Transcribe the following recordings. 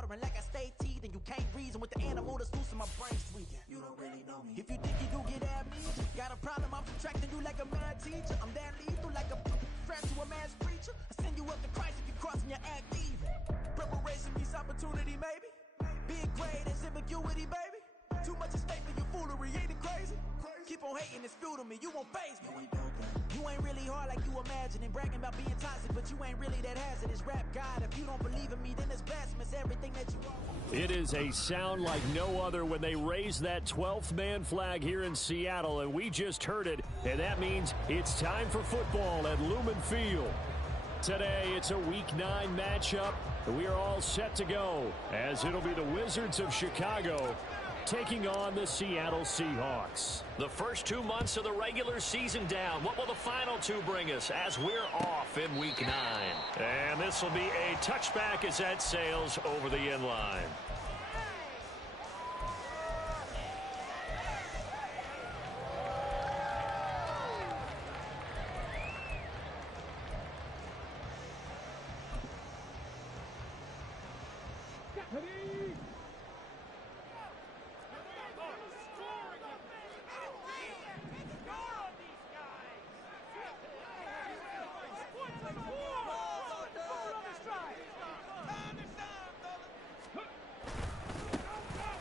watering like I stay teeth, and you can't reason with the animal that's loose in my brain's tweaking. You don't really know me. If you think you do get amnesia, got a problem, I'm subtracting you like a mad teacher. I'm that lethal like a threat to a mass preacher. I send you up to Christ if you crossing your act even. Preparation meets opportunity, maybe. Big grade is ambiguity, baby. Too much at stake for your foolery, ain't it crazy? Keep on hating, it's fuel to me, you won't faze me. You ain't really hard like you imagining, bragging about being toxic, but you ain't really that hazardous. Rap God, if you don't believe in me, then it's blasphemous, everything that you are. It is a sound like no other when they raise that 12th man flag here in Seattle, and we just heard it, and that means it's time for football at Lumen Field. Today, it's a Week 9 matchup, and we are all set to go, as it'll be the Wizards of Chicago taking on the Seattle Seahawks. The first 2 months of the regular season down. What will the final 2 bring us as we're off in Week 9? And this will be a touchback as that sails over the end line.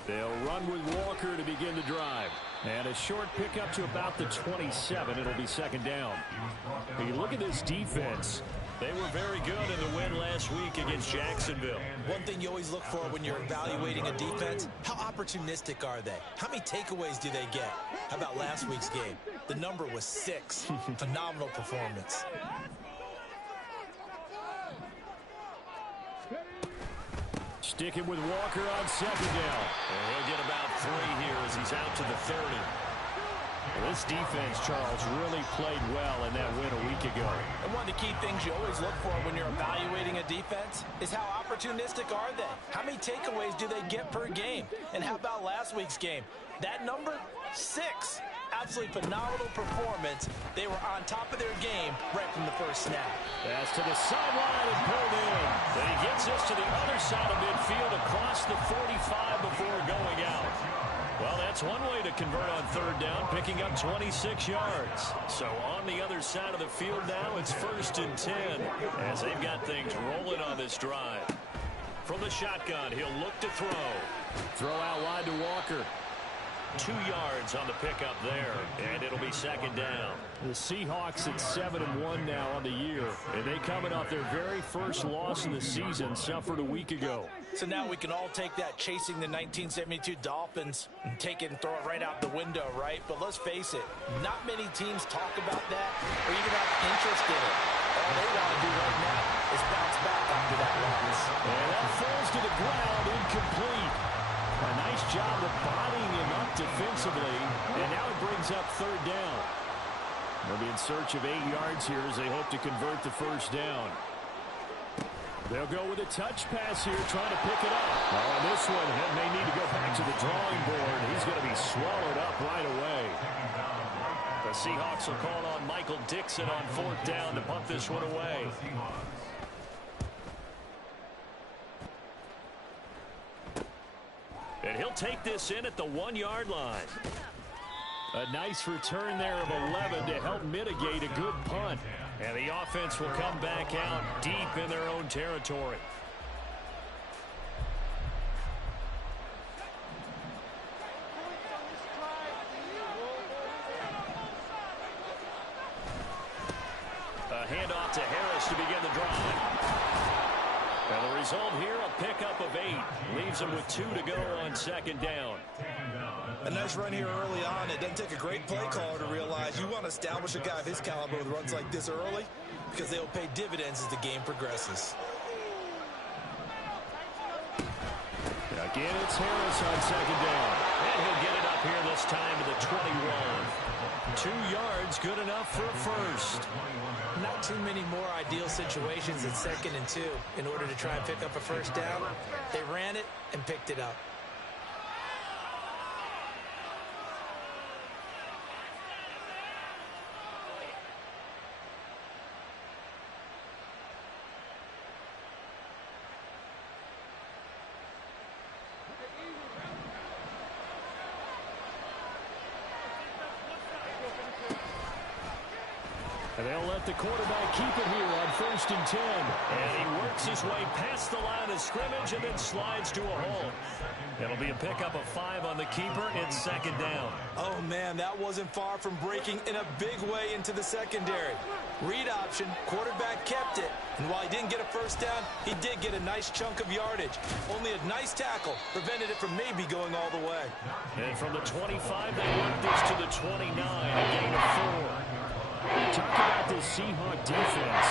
They'll run with Walker to begin the drive. And a short pickup to about the 27. It'll be second down. You look at this defense. They were very good in the win last week against Jacksonville. One thing you always look for when you're evaluating a defense, how opportunistic are they? How many takeaways do they get? How about last week's game? The number was 6. Phenomenal performance. Sticking with Walker on second down. And he'll get about 3 here as he's out to the 30. Well, this defense, Charles, really played well in that win a week ago. And one of the key things you always look for when you're evaluating a defense is how opportunistic are they? How many takeaways do they get per game? And how about last week's game? That number, 6. Absolutely phenomenal performance. They were on top of their game right from the first snap. Pass to the sideline and pulled in. Then he gets us to the other side of midfield across the 45 before going out. Well, that's one way to convert on third down, picking up 26 yards. So on the other side of the field now, it's 1st and 10 as they've got things rolling on this drive. From the shotgun, he'll look to throw. Throw out wide to Walker. 2 yards on the pickup there, and it'll be second down. The Seahawks at 7-1 now on the year, and they coming off their very first loss in the season, suffered a week ago. So now we can all take that chasing the 1972 Dolphins and take it and throw it right out the window, right? But let's face it, not many teams talk about that or even have interest in it. All they want to do right now is bounce back after that loss. And that falls to the ground, incomplete. A nice job of bodying him up defensively, and now it brings up third down. They'll be in search of 8 yards here as they hope to convert the first down. They'll go with a touch pass here, trying to pick it up. Oh, this one may need to go back to the drawing board. He's going to be swallowed up right away. The Seahawks will call on Michael Dixon on 4th down to punt this one away. And he'll take this in at the 1-yard line. A nice return there of 11 to help mitigate a good punt. And the offense will come back out deep in their own territory. A handoff to Harris to begin the drive. And the result here, a pickup of 8. Leaves them with 2 to go on second down. A nice run here early on. It doesn't take a great play caller to realize you want to establish a guy of his caliber with runs like this early because they will pay dividends as the game progresses. Again, it's Harris on second down. And he'll get it up here this time to the 21. 2 yards, good enough for a first. Not too many more ideal situations at 2nd and 2 in order to try and pick up a first down. They ran it and picked it up. And they'll let the quarterback keep it here on 1st and 10. And he works his way past the line of scrimmage and then slides to a halt. It'll be a pickup of 5 on the keeper. It's 2nd down. Oh, man, that wasn't far from breaking in a big way into the secondary. Read option, quarterback kept it. And while he didn't get a 1st down, he did get a nice chunk of yardage. Only a nice tackle prevented it from maybe going all the way. And from the 25, they work this to the 29, a gain of 4. Talk about this Seahawk defense.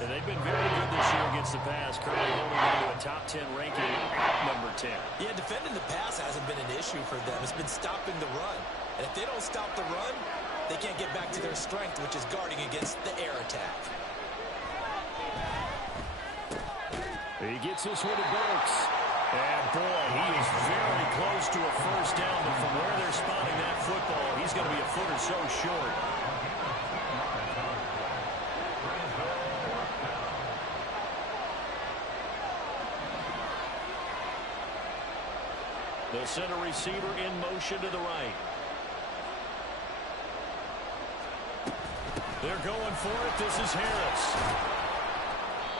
They've been very good this year against the pass, currently holding on to a top 10 ranking at number 10. Yeah, defending the pass hasn't been an issue for them. It's been stopping the run. And if they don't stop the run, they can't get back to their strength, which is guarding against the air attack. He gets this one to Burks. And, boy, he is very close to a 1st down, but from where they're spotting that football, he's going to be a foot or so short. They'll send a receiver in motion to the right. They're going for it. This is Harris.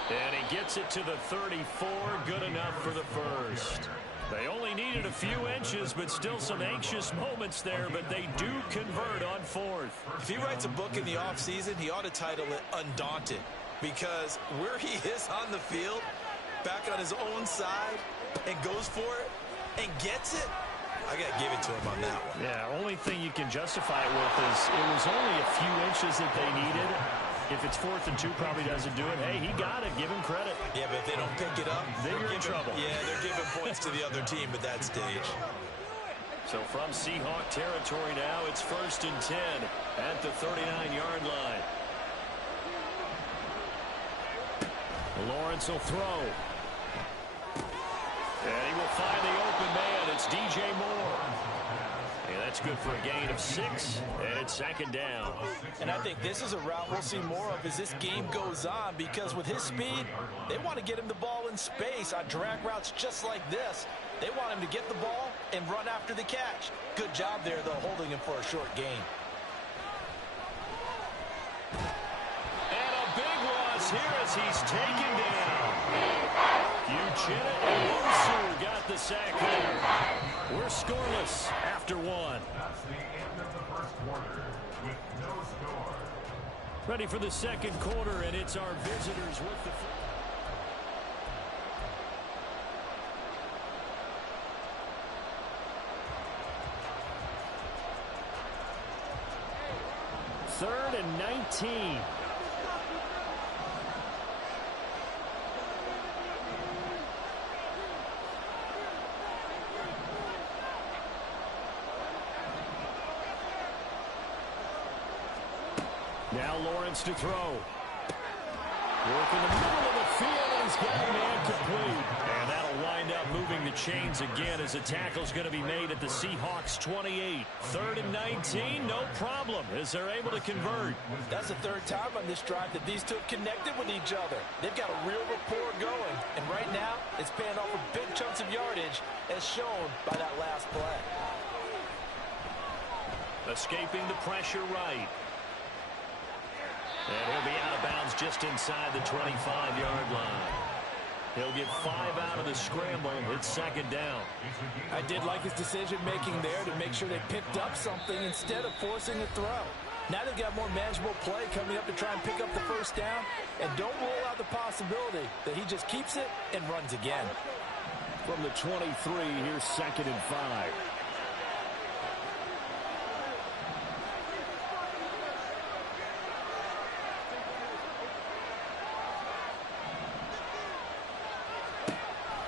And he gets it to the 34. Good enough for the 1st. They only needed a few inches, but still some anxious moments there, but they do convert on 4th. If he writes a book in the offseason, he ought to title it Undaunted, because where he is on the field, back on his own side, and goes for it, and gets it, I got to give it to him on that one. Yeah, only thing you can justify it with is it was only a few inches that they needed. If it's 4th and 2, probably doesn't do it. Hey, he got it. Give him credit. Yeah, but if they don't pick it up, they're in trouble. Yeah, they're giving points to the other team at that stage. So from Seahawk territory now, it's 1st and 10 at the 39-yard line. Lawrence will throw. And he will find the open man. It's DJ Moore. And that's good for a gain of 6. And it's 2nd down. And I think this is a route we'll see more of as this game goes on, because with his speed, they want to get him the ball in space on drag routes just like this. They want him to get the ball and run after the catch. Good job there, though, holding him for a short gain. And a big loss here as he's taken down. Uchenna and Wosu got the sack there. We're scoreless after 1. That's the end of the 1st quarter with no score. Ready for the 2nd quarter, and it's our visitors with the... Third and 19. Now Lawrence to throw. Work in the middle of the field, and he's got a man complete. And that'll wind up moving the chains again as the tackle's going to be made at the Seahawks 28. 3rd and 19, no problem, as they're able to convert. That's the 3rd time on this drive that these two have connected with each other. They've got a real rapport going, and right now it's paying off with big chunks of yardage, as shown by that last play. Escaping the pressure right. And he'll be out of bounds just inside the 25-yard line. He'll get 5 out of the scramble. It's 2nd down. I did like his decision-making there to make sure they picked up something instead of forcing a throw. Now they've got more manageable play coming up to try and pick up the 1st down. And don't rule out the possibility that he just keeps it and runs again. From the 23, here's 2nd and 5.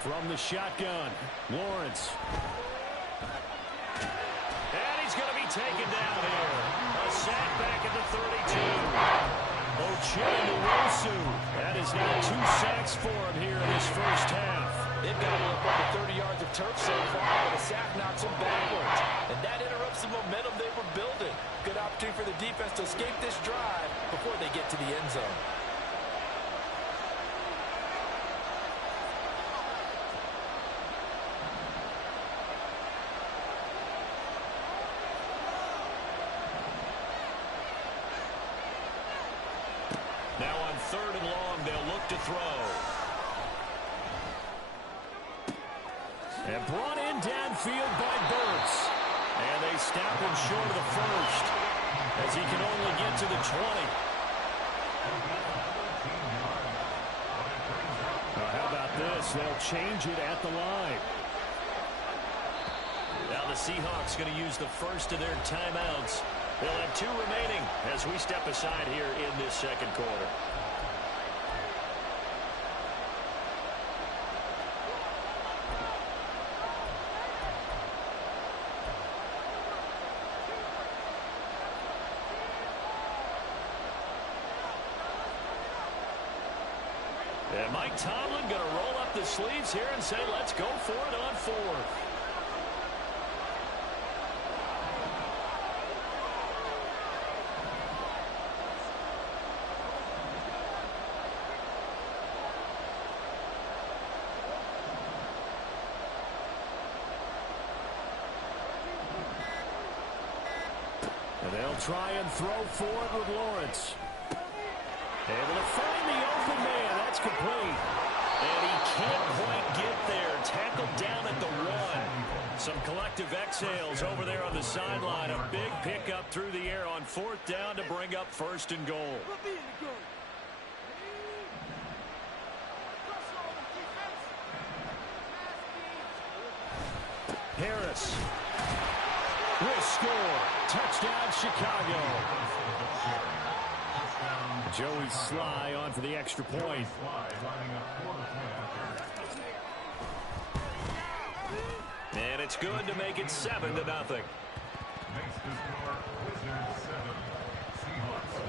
From the shotgun, Lawrence. And he's going to be taken down here. A sack back at the 32. Uchenna Wosu. That is now 2 sacks for him here in this 1st half. They've got him up over 30 yards of turf so far, but a sack knocks him backwards. And that interrupts the momentum they were building. Good opportunity for the defense to escape this drive before they get to the end zone. 3rd and long. They'll look to throw. And brought in downfield by Burks. And they stop him short of the first, as he can only get to the 20. How about this? They'll change it at the line. Now the Seahawks going to use the first of their timeouts. They'll have 2 remaining as we step aside here in this second quarter. And Mike Tomlin going to roll up the sleeves here and say, let's go for it on 4th. And they'll try and throw for it with Lawrence. Able to find the open man. That's complete. And he can't quite get there. Tackled down at the 1. Some collective exhales over there on the sideline. A big pickup through the air on 4th down to bring up 1st and goal. Harris will score. Touchdown, Chicago. Joey Sly on for the extra point. And it's good to make it 7-0. Makes the score Wizards 7, Seahawks 0.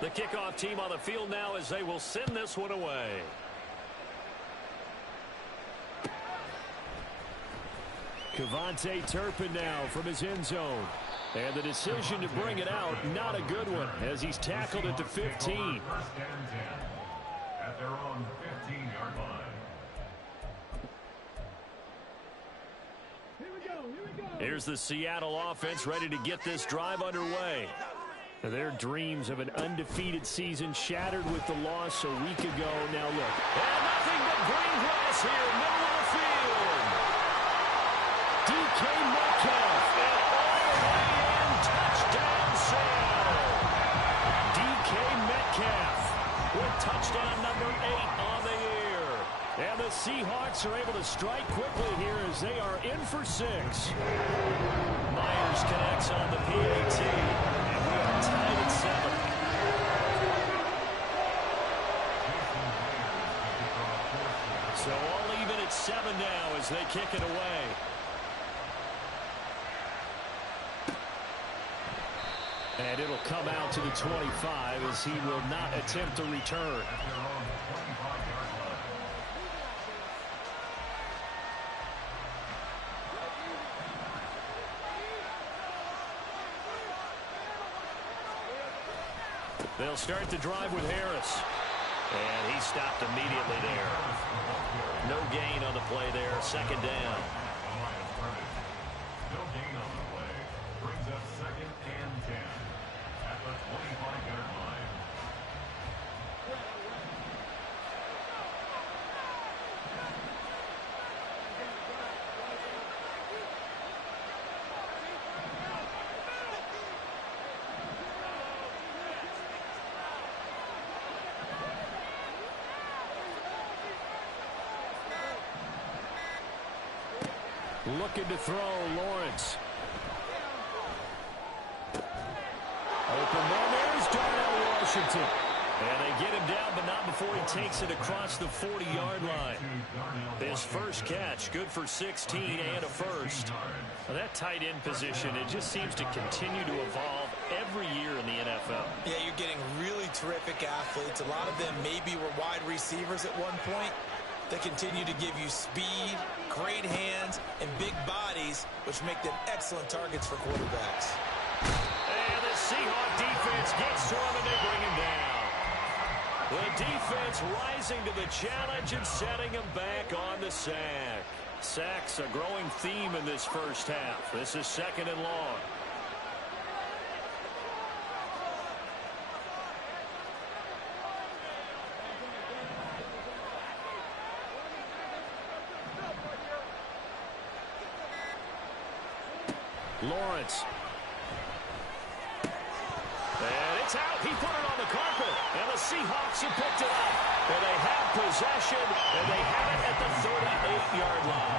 The kickoff team on the field now as they will send this one away. Kevontae Turpin now from his end zone. And the decision to bring it out, not a good one, as he's tackled at the 15. First and 10 at their own 15-yard line. Here's the Seattle offense ready to get this drive underway. Their dreams of an undefeated season shattered with the loss a week ago. Now look. And nothing but green grass here, middle of the field. DK Metcalf. And all the way in, touchdown Seattle. DK Metcalf With touchdown number 8 on the year. And the Seahawks are able to strike quickly here as they are in for 6. Myers connects on the PAT. And we are tied at 7. So all even at 7 now as they kick it away. And it'll come out to the 25 as he will not attempt to return. They'll start the drive with Harris. And he stopped immediately there. No gain on the play there. 2nd down. No gain on the play. Brings up 2nd and 10 at the 25-yard line. Looking to throw, Lawrence. Open man, there's Darnell Washington. And they get him down, but not before he takes it across the 40-yard line. His first catch, good for 16 and a first. Well, that tight end position, it just seems to continue to evolve every year in the NFL. Yeah, you're getting really terrific athletes. A lot of them maybe were wide receivers at one point. They continue to give you speed, great hands, and big bodies, which make them excellent targets for quarterbacks. And the Seahawk defense gets to him, and they bring him down. The defense rising to the challenge and setting him back on the sack. Sacks a growing theme in this first half. This is 2nd and long. Lawrence. And it's out. He put it on the carpet. And the Seahawks have picked it up. And they have possession. And they have it at the 38-yard line.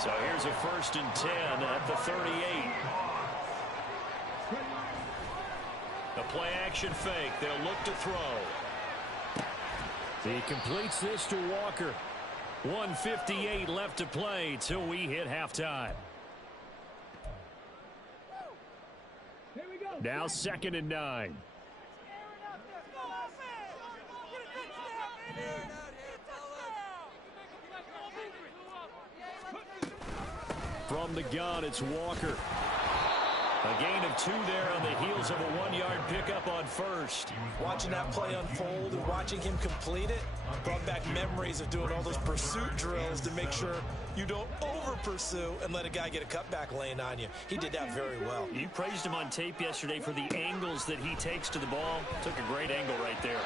So here's a 1st and 10 at the 38. The play-action fake. They'll look to throw. He completes this to Walker. 1:58 left to play till we hit halftime. Now 2nd and 9. From the gun, it's Walker. A gain of 2 there on the heels of a 1-yard pickup on 1st. Watching that play unfold and watching him complete it brought back memories of doing all those pursuit drills to make sure you don't over-pursue and let a guy get a cutback lane on you. He did that very well. You praised him on tape yesterday for the angles that he takes to the ball. Took a great angle right there.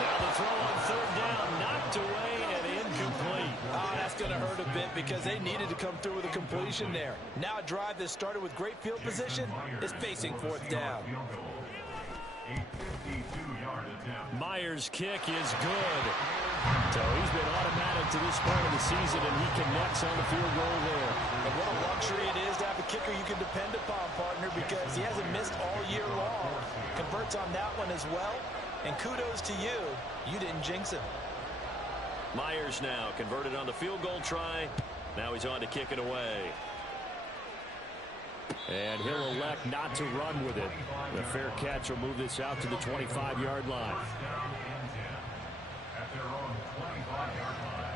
Now the throw on 3rd down, knocked away and incomplete. Oh, that's going to hurt a bit because they needed to come through with a completion there. Now a drive that started with great field position is facing 4th down. Myers' kick is good. So he's been automatic to this point of the season, and he connects on the field goal there. And what a luxury it is to have a kicker you can depend upon, partner, because he hasn't missed all year long. Converts on that one as well. And kudos to you. You didn't jinx him. Myers now converted on the field goal try. Now he's on to kick it away. And he'll elect not to run with it. The fair catch will move this out to the 25-yard line. At their own 25-yard line.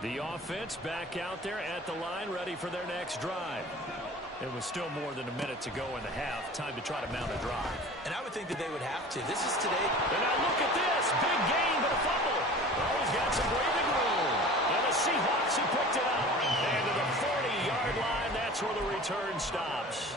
The offense back out there at the line, ready for their next drive. It was still more than a minute to go in the half. Time to try to mount a drive. And I would think that they would have to. This is today. And now look at this. Big gain, but a fumble. Oh, he's got some breathing room. And the Seahawks have picked it up. And to the 40-yard line, that's where the return stops.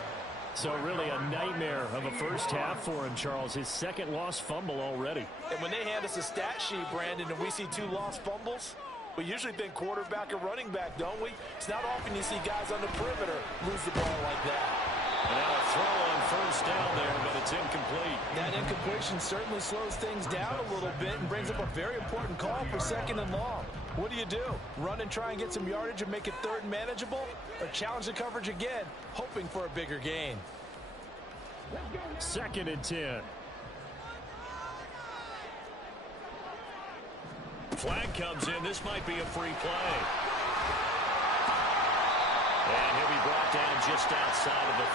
So really a nightmare of a first half for him, Charles. His 2nd lost fumble already. And when they hand us a stat sheet, Brandon, and we see 2 lost fumbles, we usually think quarterback or running back, don't we? It's not often you see guys on the perimeter lose the ball like that. And now a throw on 1st down there, but it's incomplete. That incompletion certainly slows things down a little bit and brings up a very important call for 2nd and long. What do? Run and try and get some yardage and make it 3rd and manageable? Or challenge the coverage again, hoping for a bigger gain? 2nd and 10. Flag comes in. This might be a free play. And he'll be brought down just outside of the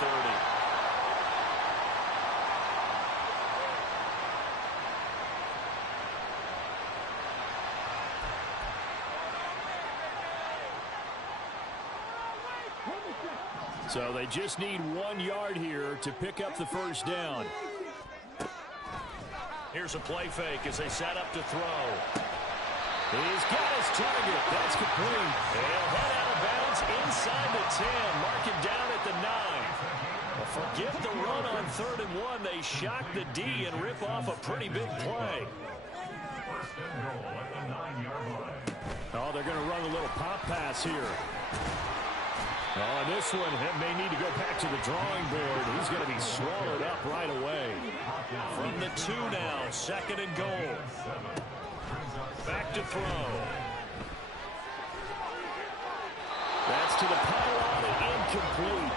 30. So they just need 1 yard here to pick up the 1st down. Here's a play fake as they set up to throw. He's got his target. That's complete. He'll head out of bounds inside the 10. Mark him down at the 9. Well, forget the run on 3rd and 1. They shock the D and rip off a pretty big play. Oh, they're going to run a little pop pass here. Oh, and this one may need to go back to the drawing board. He's going to be swallowed up right away. From the 2 now, 2nd and goal. Back to throw. That's to the pylon and incomplete.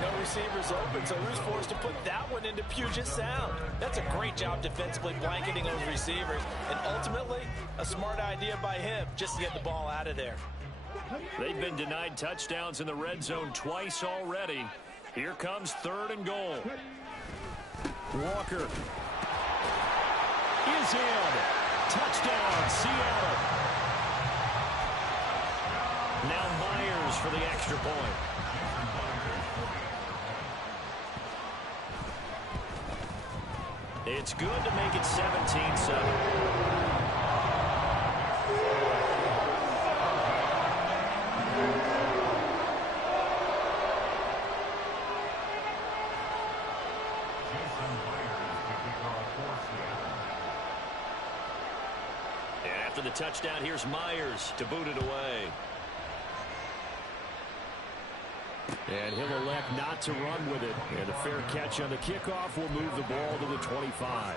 No receivers open, so who's forced to put that one into Puget Sound? That's a great job defensively blanketing those receivers. And ultimately, a smart idea by him just to get the ball out of there. They've been denied touchdowns in the red zone twice already. Here comes 3rd and goal. Walker is in. Touchdown, Seattle. Now Myers for the extra point. It's good to make it 17-7. And after the touchdown, here's Myers to boot it away. And he'll elect not to run with it. And a fair catch on the kickoff will move the ball to the 25.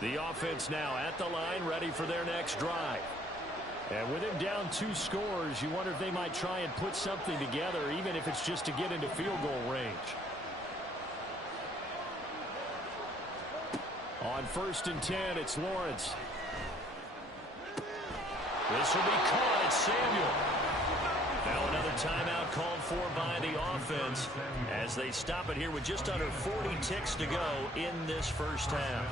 The offense now at the line, ready for their next drive. And with him down 2 scores, you wonder if they might try and put something together, even if it's just to get into field goal range. On 1st and 10, it's Lawrence. This will be caught. It's Samuel. Now another timeout called for by the offense as they stop it here with just under 40 ticks to go in this first half.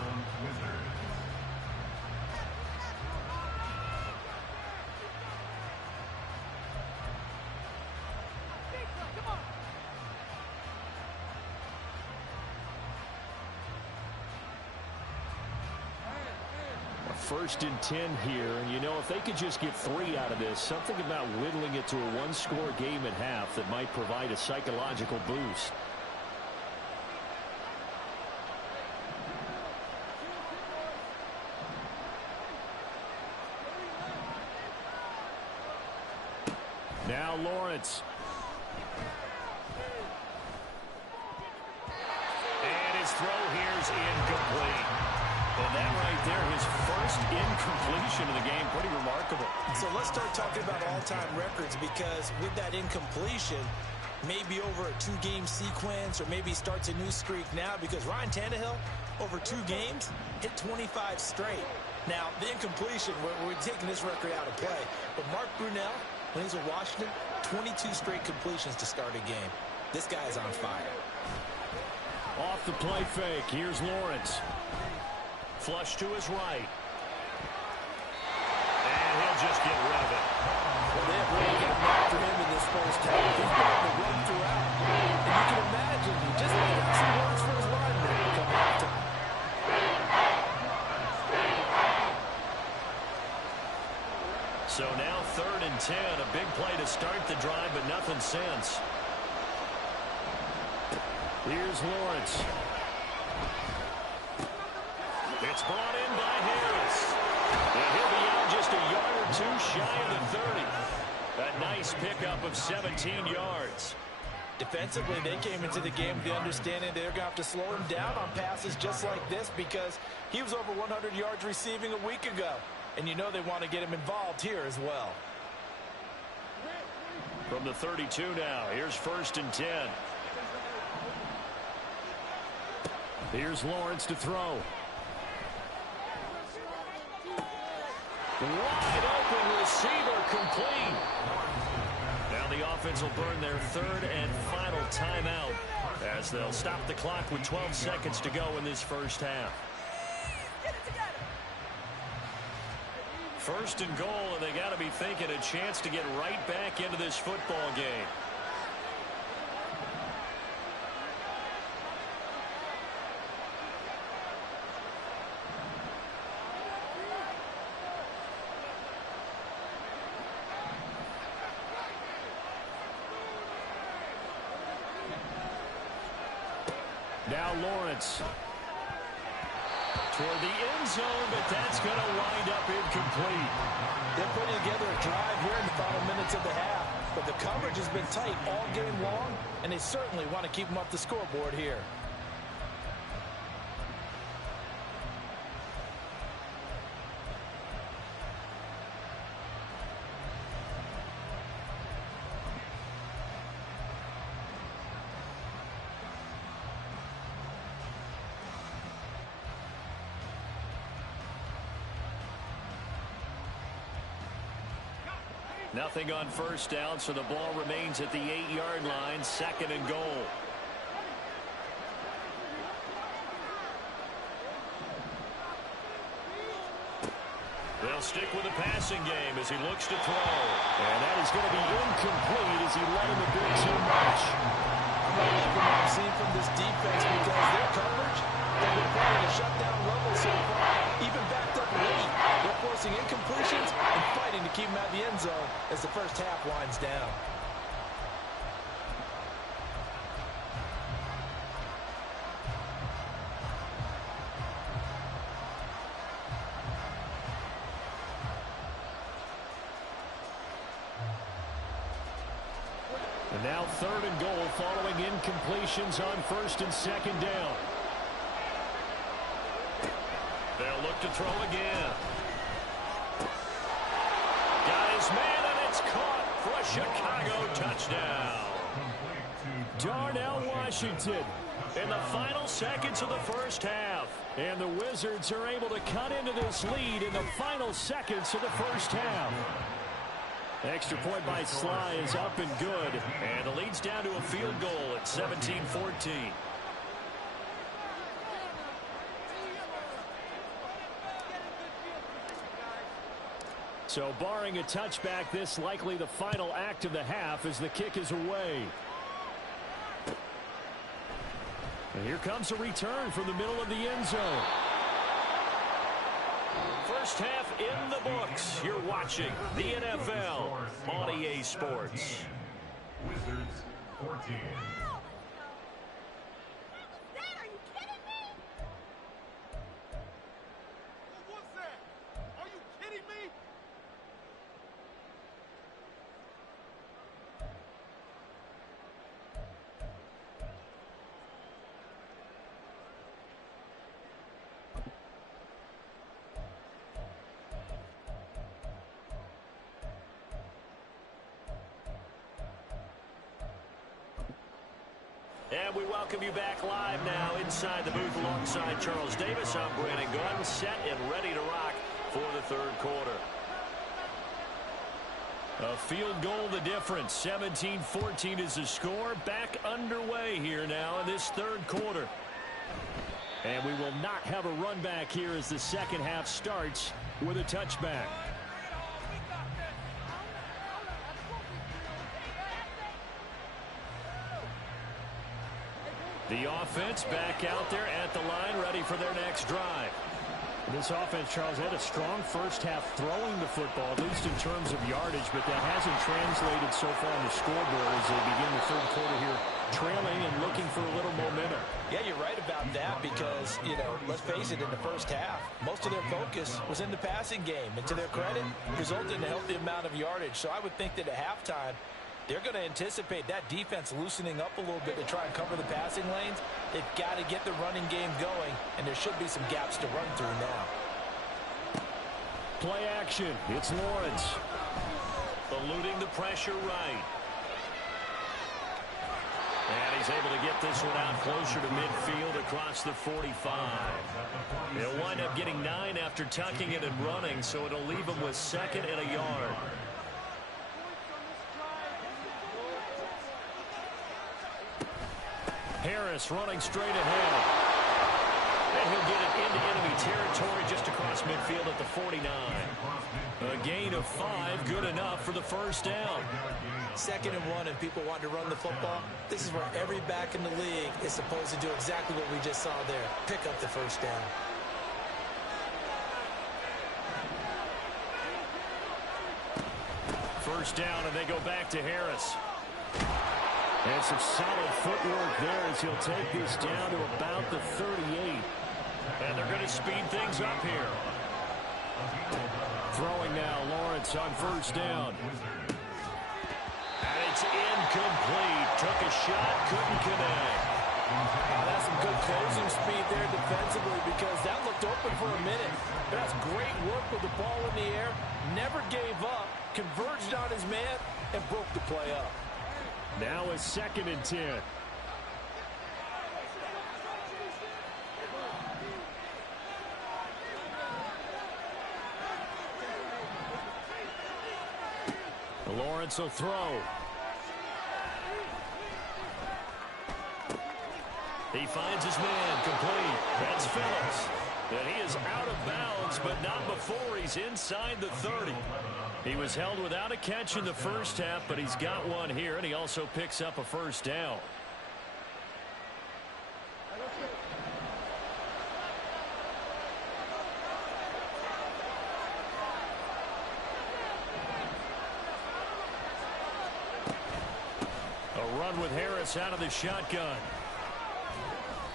First and 10 here, and you know, if they could just get 3 out of this, something about whittling it to a 1-score game at half that might provide a psychological boost. Now Lawrence. And his throw here's incomplete. And that right there, his first incompletion of the game, pretty remarkable. So let's start talking about all-time records, because with that incompletion, maybe over a 2-game sequence, or maybe starts a new streak now, because Ryan Tannehill, over 2 games, hit 25 straight. Now, the incompletion, we're taking this record out of play. But Mark Brunell, when he was with Washington, 22 straight completions to start a game. This guy is on fire. Off the play fake, here's Lawrence. Flush to his right. And he'll just get rid of it. Well, they have really gotten after him in this first half. He's been able to run throughout. And you can imagine he just might have some words for his linemen coming after him. So now 3rd and 10. A big play to start the drive, but nothing since. Here's Lawrence. It's brought in by Harris. And he'll be out just a yard or 2 shy of the 30. A nice pickup of 17 yards. Defensively, they came into the game with the understanding they're going to have to slow him down on passes just like this, because he was over 100 yards receiving a week ago. And you know they want to get him involved here as well. From the 32 now, here's 1st and 10. Here's Lawrence to throw. Wide open receiver, complete. Now the offense will burn their 3rd and final timeout as they'll stop the clock with 12 seconds to go in this first half. 1st and goal, and they got to be thinking a chance to get right back into this football game. Now Lawrence. Toward the end zone, but that's going to wind up incomplete. They're putting together a drive here in the final minutes of the half. But the coverage has been tight all game long, and they certainly want to keep them off the scoreboard here. Nothing on first down, so the ball remains at the 8-yard line, 2nd and goal. They'll stick with the passing game as he looks to throw. And that is going to be incomplete as he led him a bit too much. I'm not liking what I'm seeing from this defense because their coverage, they've been playing a shutdown level so far, even backed up late. They're forcing incompletions and fighting to keep them out of the end zone as the first half winds down. And now 3rd and goal following incompletions on 1st and 2nd down. They'll look to throw again. Got his man, and it's caught for a Chicago touchdown. Darnell Washington in the final seconds of the first half. And the Wizards are able to cut into this lead in the final seconds of the first half. Extra point by Sly is up and good. And the lead's down to a field goal at 17-14. So barring a touchback, this likely the final act of the half as the kick is away. And here comes a return from the middle of the end zone. First half in the books. You're watching the NFL on EA Sports. Wizards 14. And we welcome you back live now inside the booth alongside Charles Davis. I'm Brandon Gunn, set and ready to rock for the 3rd quarter. A field goal the difference. 17-14 is the score. Back underway here now in this 3rd quarter. And we will not have a run back here as the second half starts with a touchback. The offense back out there at the line, ready for their next drive. This offense, Charles, had a strong first half throwing the football, at least in terms of yardage, but that hasn't translated so far on the scoreboard as they begin the 3rd quarter here, trailing and looking for a little momentum. Yeah, you're right about that because, let's face it, in the first half, most of their focus was in the passing game. And to their credit, resulted in a healthy amount of yardage. So I would think that at halftime, they're going to anticipate that defense loosening up a little bit to try and cover the passing lanes. They've got to get the running game going, and there should be some gaps to run through now. Play action. It's Lawrence. Eluding the pressure right. And he's able to get this one out closer to midfield across the 45. They'll wind up getting 9 after tucking it and running, so it'll leave them with 2nd and a yard. Harris running straight ahead. And he'll get it into enemy territory just across midfield at the 49. A gain of 5, good enough for the first down. 2nd and 1, and people want to run the football. This is where every back in the league is supposed to do exactly what we just saw there. Pick up the first down. First down, and they go back to Harris. And some solid footwork there as he'll take this down to about the 38. And they're going to speed things up here. Throwing now, Lawrence on first down. And it's incomplete. Took a shot, couldn't connect. That's some good closing speed there defensively because that looked open for a minute. But that's great work with the ball in the air. Never gave up, converged on his man, and broke the play up. Now a 2nd and 10. Lawrence will throw. He finds his man complete. That's Phillips. And he is out of bounds, but not before he's inside the 30. He was held without a catch in the first half, but he's got one here, and he also picks up a first down. A run with Harris out of the shotgun.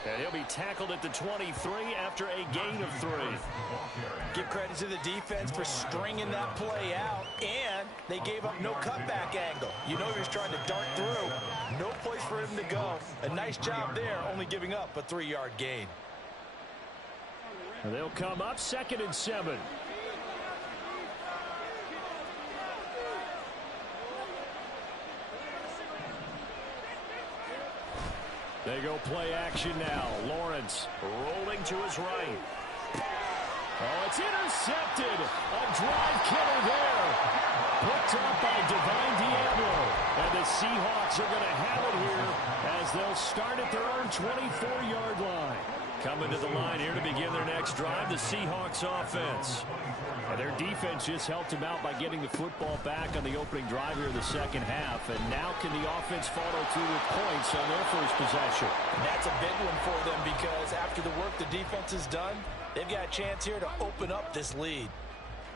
And he'll be tackled at the 23 after a gain of 3. Give credit to the defense for stringing that play out, and they gave up no cutback angle. You know he was trying to dart through. No place for him to go. A nice job there, only giving up a 3-yard gain. And they'll come up 2nd and 7. They go play action now. Lawrence rolling to his right. Oh, it's intercepted. A drive killer there. Picked up by Divine Diablo. And the Seahawks are going to have it here as they'll start at their own 24-yard line. Coming to the line here to begin their next drive, the Seahawks offense. And their defense just helped them out by getting the football back on the opening drive here in the second half. And now can the offense follow through with points on their first possession? And that's a big one for them because after the work the defense has done, they've got a chance here to open up this lead.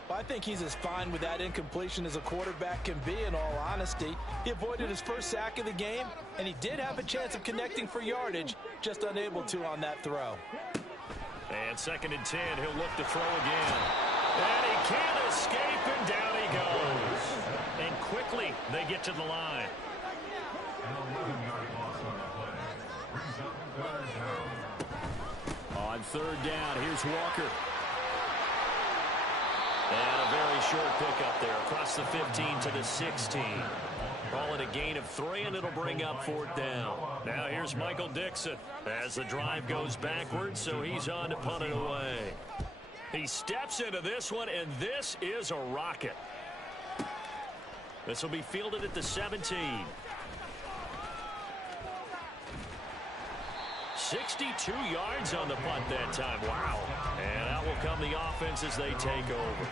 Well, I think he's as fine with that incompletion as a quarterback can be, in all honesty. He avoided his first sack of the game, and he did have a chance of connecting for yardage, just unable to on that throw. And 2nd and 10, he'll look to throw again. And he can't escape, and down he goes. And quickly, they get to the line. On 3rd down, here's Walker. And a very short pickup there across the 15 to the 16. Call it a gain of 3, and it'll bring up 4th down. Now here's Michael Dixon as the drive goes backwards, so he's on to punt it away. He steps into this one, and this is a rocket. This will be fielded at the 17. 62 yards on the punt that time. Wow. And out will come the offense as they take over.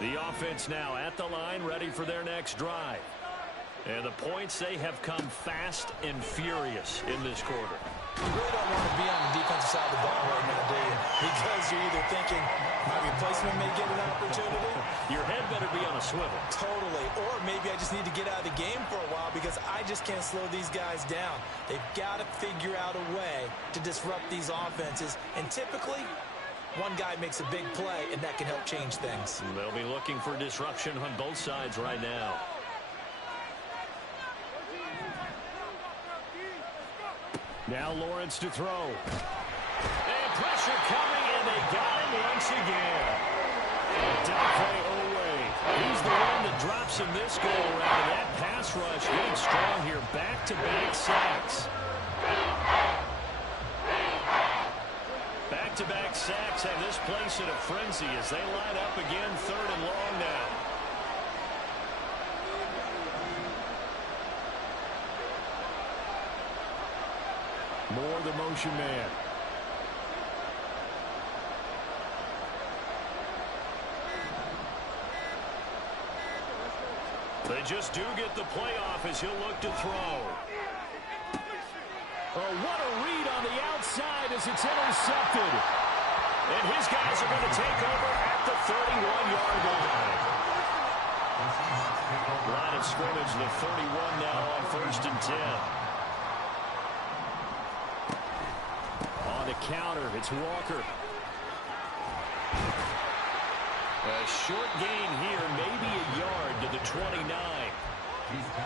The offense now at the line, ready for their next drive. And the points, they have come fast and furious in this quarter. You really don't want to be on the defensive side of the ball right now, do you? Because you're either thinking my replacement may get an opportunity. Your head better be on a swivel. Totally. Or maybe I just need to get out of the game for a while because I just can't slow these guys down. They've got to figure out a way to disrupt these offenses. And typically, one guy makes a big play, and that can help change things. They'll be looking for disruption on both sides right now. Now Lawrence to throw. And pressure coming, and they got him once again. Dafe Owe. He's the one that drops him this go-around. And that pass rush getting strong here. Back-to-back sacks. Back-to-back sacks have this place in a frenzy as they line up again 3rd and long now. More the motion man. They just do get the playoff as he'll look to throw. Oh, what a read on the outside as it's intercepted. And his guys are going to take over at the 31-yard line. Line of scrimmage, the 31 now on 1st and 10. On the counter, it's Walker. A short gain here, maybe a yard to the 29.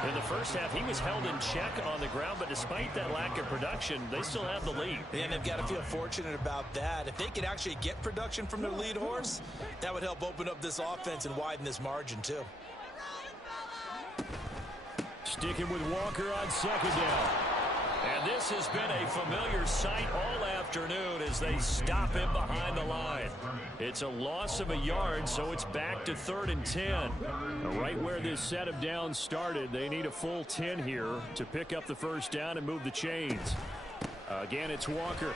In the first half, he was held in check on the ground, but despite that lack of production, they still have the lead. And they've got to feel fortunate about that. If they could actually get production from their lead horse, that would help open up this offense and widen this margin, too. Sticking with Walker on 2nd down. And this has been a familiar sight all afternoon as they stop him behind the line. It's a loss of a yard, so it's back to 3rd and 10. Right where this set of downs started, they need a full 10 here to pick up the first down and move the chains. Again, it's Walker.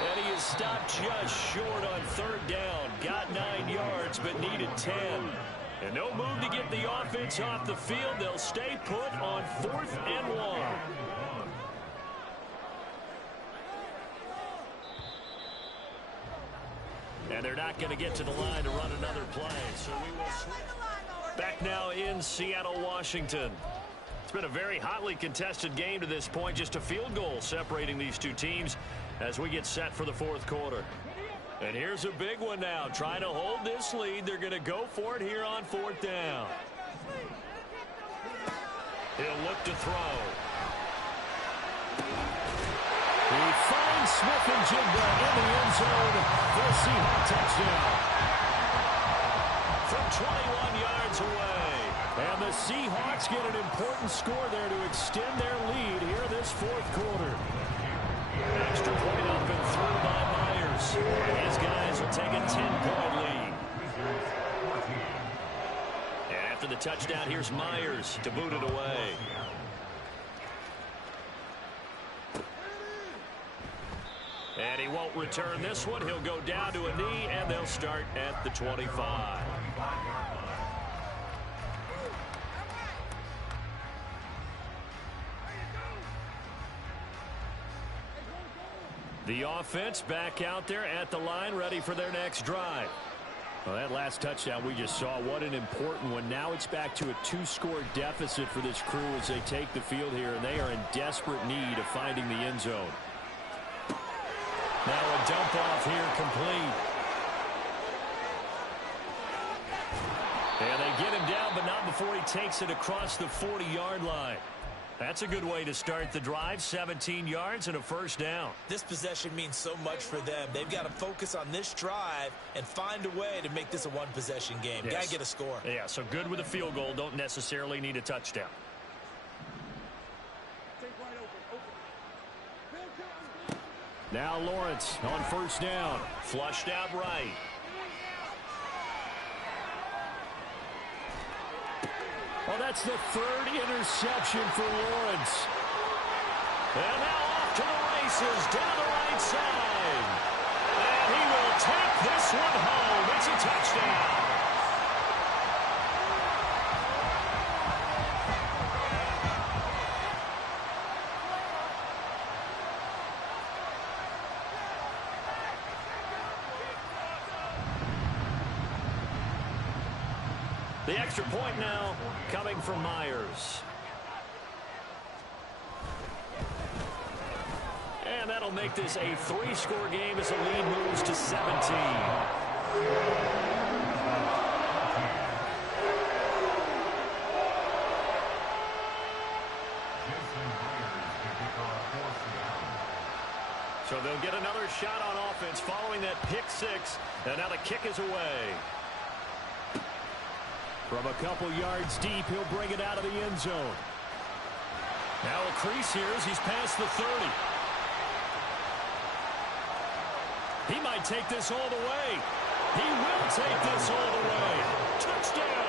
And he is stopped just short on 3rd down. Got 9 yards, but needed 10. And no move to get the offense off the field. They'll stay put on 4th and 1. And they're not going to get to the line to run another play. So we will back now in Seattle, Washington. It's been a very hotly contested game to this point. Just a field goal separating these two teams as we get set for the 4th quarter. And here's a big one now. Trying to hold this lead. They're going to go for it here on 4th down. He'll look to throw. He finds Smith-Njigba in the end zone for a Seahawk touchdown. From 21 yards away. And the Seahawks get an important score there to extend their lead here this 4th quarter. Extra point up and through by Myers. And his guys will take a 10-point lead. And after the touchdown, here's Myers to boot it away. And he won't return this one. He'll go down to a knee, and they'll start at the 25. The offense back out there at the line, ready for their next drive. Well, that last touchdown we just saw, what an important one. Now it's back to a 2-score deficit for this crew as they take the field here, and they are in desperate need of finding the end zone. Now a dump off here complete. And they get him down, but not before he takes it across the 40-yard line. That's a good way to start the drive. 17 yards and a first down. This possession means so much for them. They've got to focus on this drive and find a way to make this a one-possession game. Yes. Got to get a score. Yeah, so good with a field goal. Don't necessarily need a touchdown. Now Lawrence on first down. Flushed out right. Well, that's the 3rd interception for Lawrence. And now off to the races down the right side. And he will take this one home. It's a touchdown. The extra point now coming from Myers. And that'll make this a 3-score game as the lead moves to 17. So they'll get another shot on offense following that pick 6. And now the kick is away. From a couple yards deep, he'll bring it out of the end zone. Now a crease here as he's past the 30. He might take this all the way. He will take this all the way. Touchdown.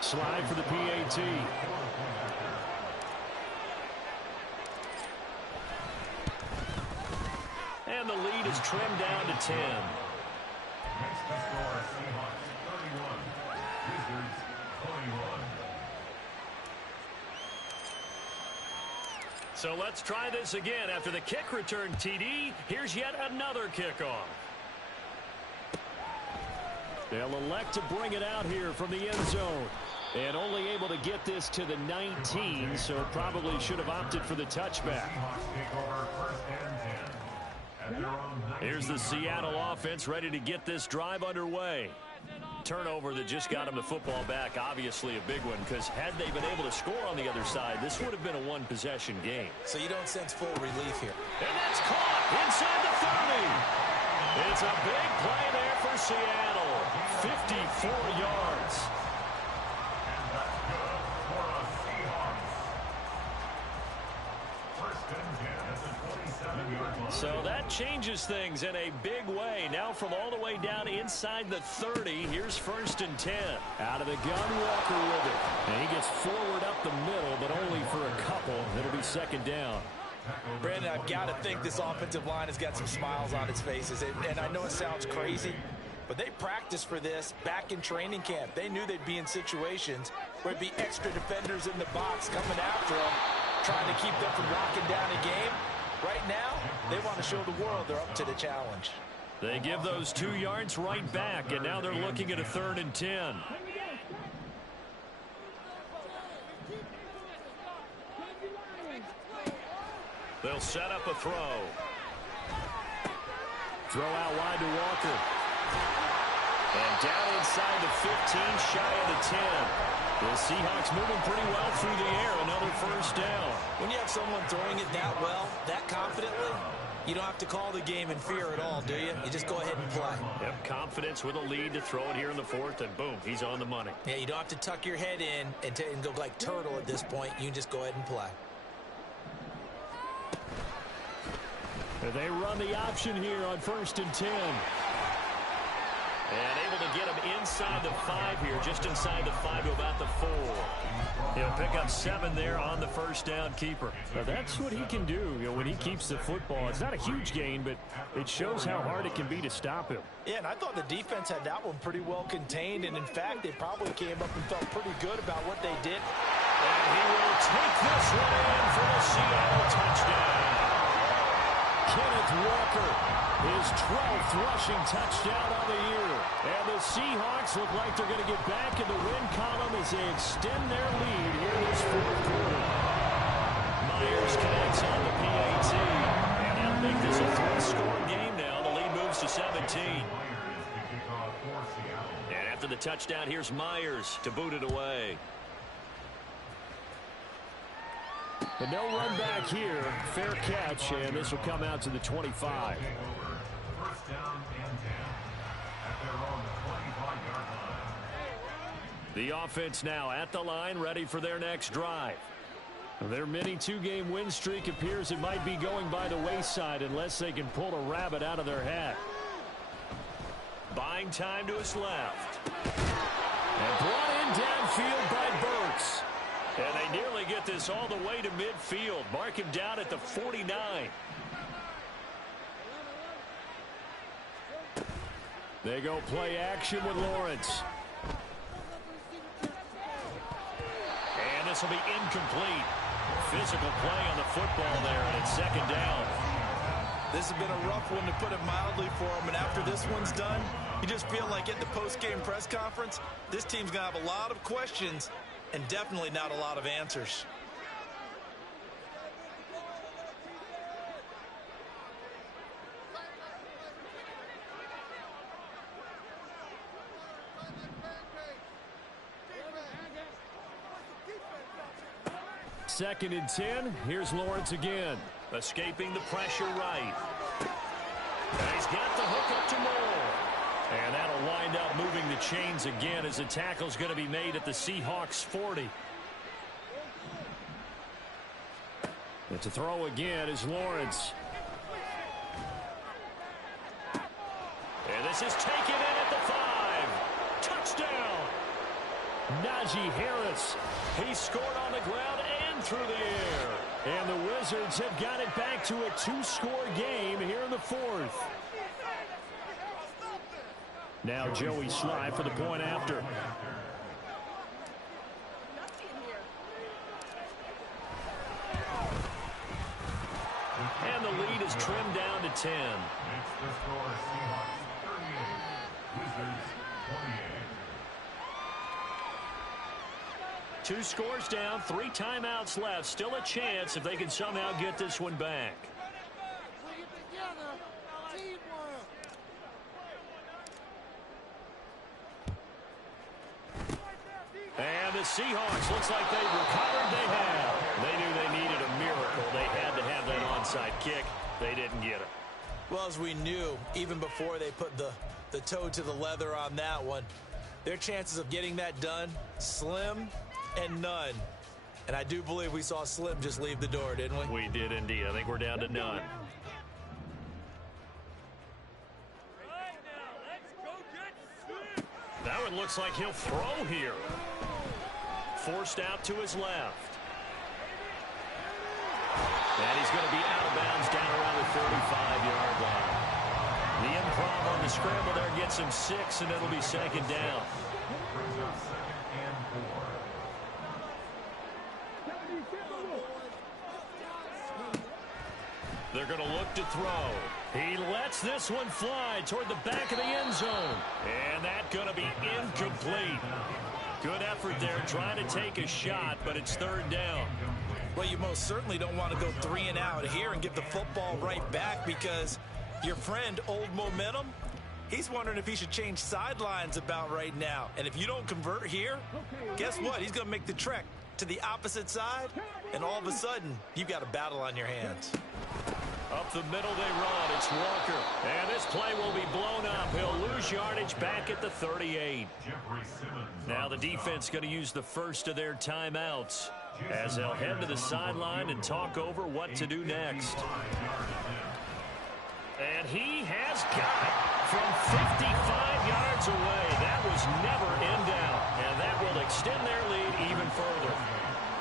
Slide for the PAT. And the lead is trimmed down to 10. Next to score, Seahawks 31, Wizards 21. So let's try this again. After the kick return TD, here's yet another kickoff. They'll elect to bring it out here from the end zone. And only able to get this to the 19, so probably should have opted for the touchback. Seahawks take over 1st and 10. At their own 19. Here's the Seattle offense ready to get this drive underway. Turnover that just got him the football back, obviously a big one, because had they been able to score on the other side, this would have been a one-possession game. So you don't sense full relief here. And that's caught inside the 30. It's a big play there for Seattle. 54 yards. And that's good for the Seahawks. First and 10 at the 27-yard line. So that changes things in a big way. Now from all the way down inside the 30, here's first and 10. Out of the gun, Walker with it. And he gets forward up the middle, but only for a couple. It'll be second down. Brandon, I've got to think this offensive line has got some smiles on its faces. And I know it sounds crazy, but they practiced for this back in training camp. They knew they'd be in situations where it'd be extra defenders in the box coming after them, trying to keep them from locking down a game. Right now, they want to show the world they're up to the challenge. They give those 2 yards right back, and now they're looking at a 3rd and 10. They'll set up a throw. Throw out wide to Walker. And down inside the 15, shy of the 10. The Seahawks moving pretty well through the air. Another first down. When you have someone throwing it that well, that confidently, you don't have to call the game in fear at all, do you? You just go ahead and play. Yep, confidence with a lead to throw it here in the 4th, and boom, he's on the money. Yeah, you don't have to tuck your head in and go like turtle at this point. You can just go ahead and play. They run the option here on 1st and 10. And able to get him inside the 5 here, just inside the 5 to about the 4. He'll pick up 7 there on the first down keeper. Now that's what he can do, when he keeps the football. It's not a huge gain, but it shows how hard it can be to stop him. Yeah, and I thought the defense had that one pretty well contained, and in fact, they probably came up and felt pretty good about what they did. And he will take this one in for the Seattle touchdown. Kenneth Walker, his 12th rushing touchdown on the year. And the Seahawks look like they're going to get back in the win column as they extend their lead here in this 4th quarter. Myers connects on the PAT. And that'll make this a 3-score game now. The lead moves to 17. And after the touchdown, here's Myers to boot it away. But no run back here. Fair catch, and this will come out to the 25. First down and 10 at their own 25-yard line. The offense now at the line, ready for their next drive. Their mini 2-game win streak appears it might be going by the wayside unless they can pull a rabbit out of their hat. Buying time to his left. And brought in downfield by Burks. And they nearly get this all the way to midfield. Mark him down at the 49. They go play action with Lawrence. And this will be incomplete. Physical play on the football there, and it's second down. This has been a rough one, to put it mildly, for him. And after this one's done, you just feel like at the post-game press conference, this team's going to have a lot of questions and definitely not a lot of answers. Second and 10. Here's Lawrence again. Escaping the pressure right. And he's got the hook up to Moore. And that'll wind up moving the chains again as the tackle's going to be made at the Seahawks 40. And to throw again is Lawrence. And this is taken in at the 5. Touchdown. Najee Harris. He scored on the ground and through the air. And the Wizards have got it back to a 2-score game here in the 4th. Now Joey Sly for the point after. And the lead is trimmed down to 10. It's the score, Seahawks 38, Wizards 28. 2 scores down, 3 timeouts left. Still a chance if they can somehow get this one back. And the Seahawks, looks like they've recovered. They have. They knew they needed a miracle. They had to have that onside kick. They didn't get it. Well, as we knew, even before they put the the toe to the leather on that one. Their chances of getting that done, slim and none. And I do believe we saw Slim just leave the door, didn't we? We did indeed. I think we're down to none. That one looks like he'll throw here. Forced out to his left. And he's going to be out of bounds down around the 35-yard line. The improv on the scramble there gets him 6, and it'll be second down. Brings up second and 4. They're going to look to throw. He lets this one fly toward the back of the end zone. And that's going to be incomplete. Good effort there trying to take a shot, but it's third down. Well, you most certainly don't want to go 3 and out here and give the football right back, because your friend, Old Momentum, he's wondering if he should change sidelines about right now. And if you don't convert here, guess what? He's going to make the trek to the opposite side, and all of a sudden, you've got a battle on your hands. Up the middle they run. It's Walker. And this play will be blown up. He'll lose yardage back at the 38. Now the defense going to use the first of their timeouts as they'll head to the sideline and talk over what to do next. And he has got it from 55 yards away. That was never in doubt. And that will extend their lead even further.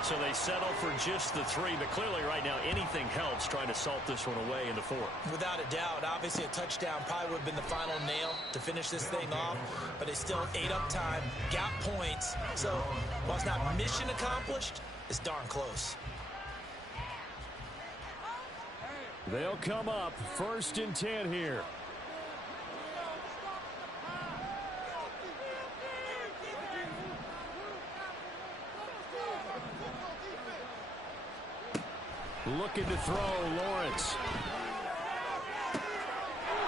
So they settle for just the 3, but clearly right now anything helps trying to salt this one away in the 4th. Without a doubt, obviously a touchdown probably would have been the final nail to finish this thing off, but it's still ate up time, got points, so while it's not mission accomplished, it's darn close. They'll come up 1st and 10 here. Looking to throw, Lawrence.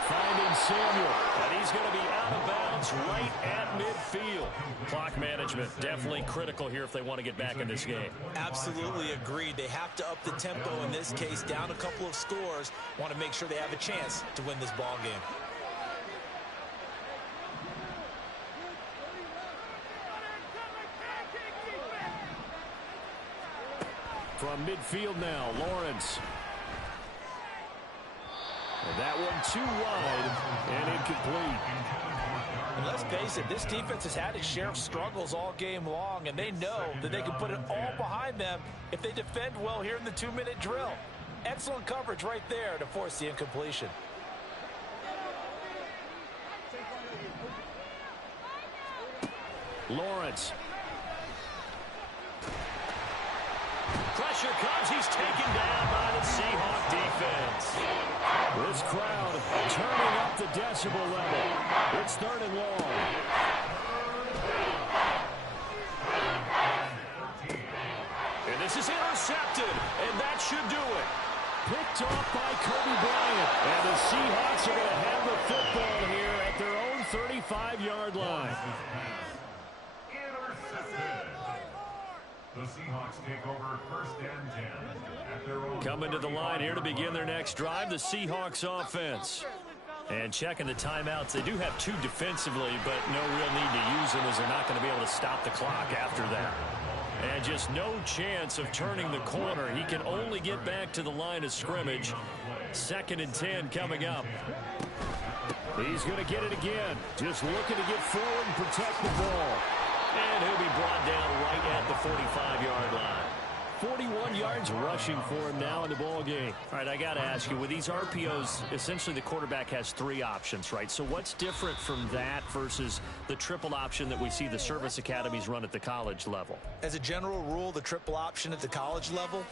Finding Samuel. And he's going to be out of bounds right at midfield. Clock management definitely critical here if they want to get back in this game. Absolutely agreed. They have to up the tempo in this case, down a couple of scores. Want to make sure they have a chance to win this ball game. From midfield now, Lawrence. And that one too wide and incomplete. And let's face it, this defense has had its share of struggles all game long, and they know that they can put it all behind them if they defend well here in the 2-minute drill. Excellent coverage right there to force the incompletion. Lawrence. Pressure comes. He's taken down by the Seahawk defense. This crowd turning up the decibel level. It's 3rd and long. And this is intercepted, and that should do it. Picked off by Kobe Bryant. And the Seahawks are going to have the football here at their own 35-yard line. The Seahawks take over 1st and 10 at their own. Coming to the line here to begin their next drive, the Seahawks offense. And checking the timeouts, they do have 2 defensively, but no real need to use them as they're not going to be able to stop the clock after that. And just no chance of turning the corner. He can only get back to the line of scrimmage. 2nd and 10 coming up. He's going to get it again. Just looking to get forward and protect the ball. And he'll be brought down right at the 45-yard line. 41 yards rushing for him now in the ball game. All right, I got to ask you, with these RPOs, essentially the quarterback has 3 options, right? So what's different from that versus the triple option that we see the service academies run at the college level? As a general rule, the triple option at the college level,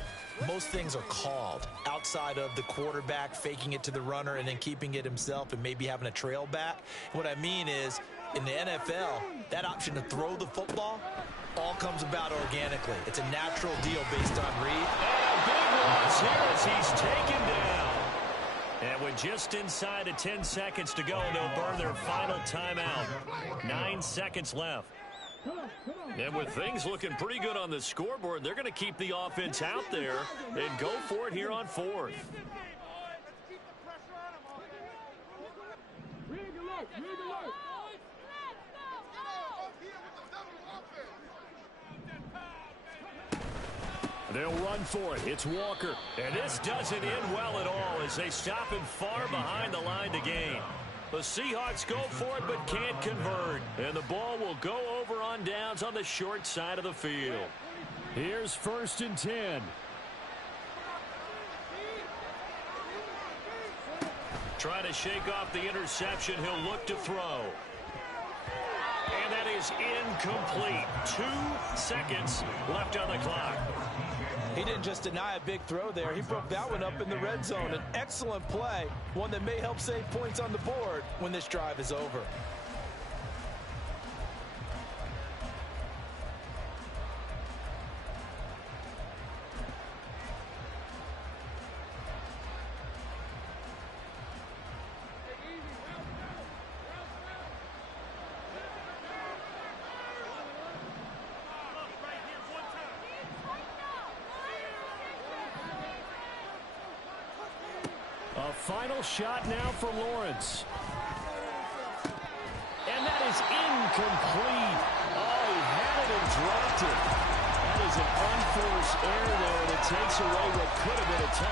most things are called outside of the quarterback faking it to the runner and then keeping it himself and maybe having a trail back. What I mean is, in the NFL, that option to throw the football all comes about organically. It's a natural deal based on read. And a big loss here as he's taken down. And with just inside of 10 seconds to go, they'll burn their final timeout. 9 seconds left. And with things looking pretty good on the scoreboard, they're going to keep the offense out there and go for it here on 4th. They'll run for it. It's Walker. And this doesn't end well at all as they stop him far behind the line to gain. The Seahawks go for it but can't convert. And the ball will go over on downs on the short side of the field. Here's 1st and 10. Trying to shake off the interception. He'll look to throw. And that is incomplete. 2 seconds left on the clock. He didn't just deny a big throw there. He broke that one up in the red zone. An excellent play, one that may help save points on the board when this drive is over. A final shot now for Lawrence. And that is incomplete. Oh, he had it and dropped it. That is an unforced error there, and it takes away what could have been a touchdown.